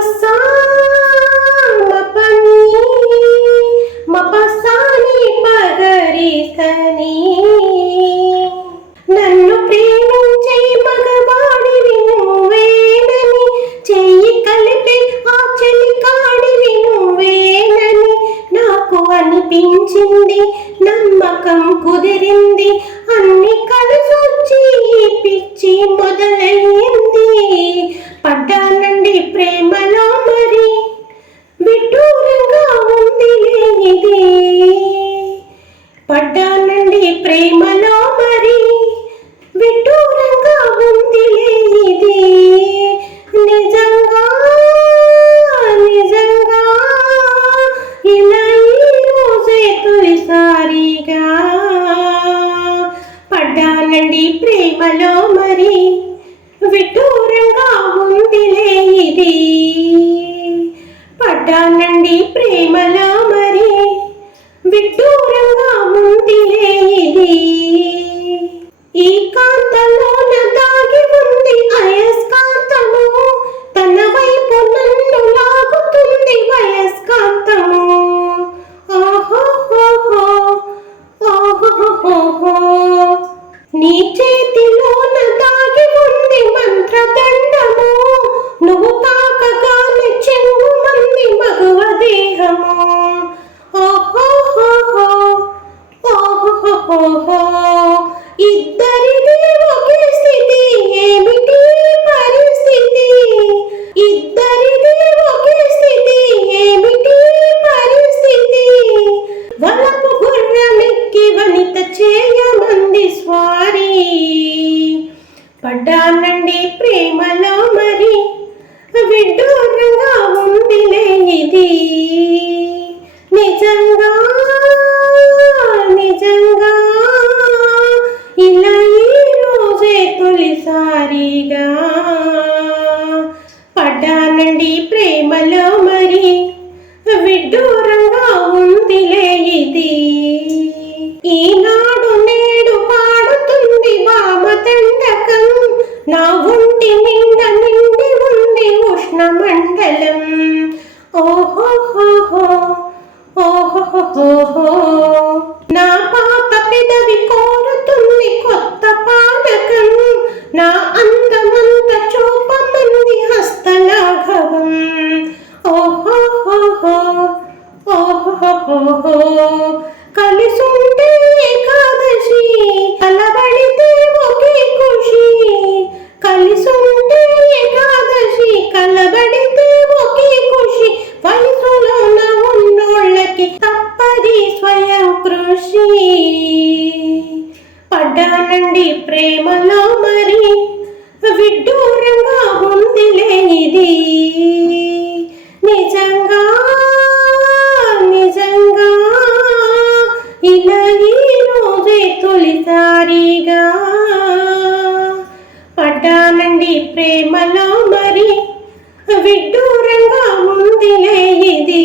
మపసా మపని మపసాని పగరిసని నన్ను ప్రేమించే మగవాడివి నువ్వేనని చెయ్యి కలిపి ఆ చెలికాడివి నువ్వేనని నాకు అనిపించింది, నమ్మకం కుదిరింది, అన్ని కలిసొచ్చి పిచ్చి మొదలయ్యింది. పడ్డానండి ప్రేమలో మరి విడ్డూరంగా ఉందిలే ఇది. పడ్డానండి ప్రేమలో మరి విడ్డూరంగా ఉందిలే ఇది. నిజంగా నిజంగా ఇలా ఈ రోజే తొలిసారిగా పడ్డానండి ప్రేమలో మరి విడ్డూరంగా ఉందిలే ఇది. పడ్డానండి ప్రేమలో మరి విడ్డూరంగా ఉందిలే ఇది. ఈ కాంతలోన దాగి ఉంది అయస్కాంతము, తన వైపు నన్ను లాగుతుంది వయస్కాంతము. ఓహోహోహో ఓహోహోహో నీ చేతిలోన దాగి ఉంది మంత్రదండము, నువ్వు తాకగానే చెంగుమంది మగువ దేహము. ఓహోహోహో ఓహోహోహో ఇద్దరిది ఒకే స్థితి, ఏమిటి పరిస్థితి? ఇద్దరిది ఒకే స్థితి, ఏమిటి పరిస్థితి? వలపు గుర్రమెక్కి వనిత చేయమంది స్వారీ. పడ్డానండి ప్రేమలో మరి విడ్డూరంగా ఉందిలే ఇది. నిజంగా నిజంగా ఇలా ఈ రోజే తొలిసారిగా పడ్డానండి ప్రేమలో మరి విడ్డూరంగా ఉందిలే ఇది. ఈనాడు నేడు పాడుతుంది వామతండకం, నా ఒంటి నిండా నిండి ఉంది ఉష్ణమండలం. ఓహోహోహో ఓహోహోహో నా పాత పెదవి కోరుతుంది కొత్త పానకం, నా అందమంత చూపమంది హస్తలాఘవం. ఓహోహోహో ఓహోహోహో కలిసుంటే ఏకాదశి, కలబడితే ఒకే ఖుషి. కలిసుంటే ఏకాదశి, కలబడితే ఒకే ఖుషి. వయసులోన ఉన్నోళ్ళకి తప్పది స్వయం కృషి. పడ్డానండి ప్రేమలో మరి విడ్డూరంగా ఉందిలే ఇది. నిజంగా నిజంగా ఇలా ఈ రోజే తొలిసారిగా పడ్డానండి ప్రేమలో మరి విడ్డూరంగా ఉందిలే ఇది.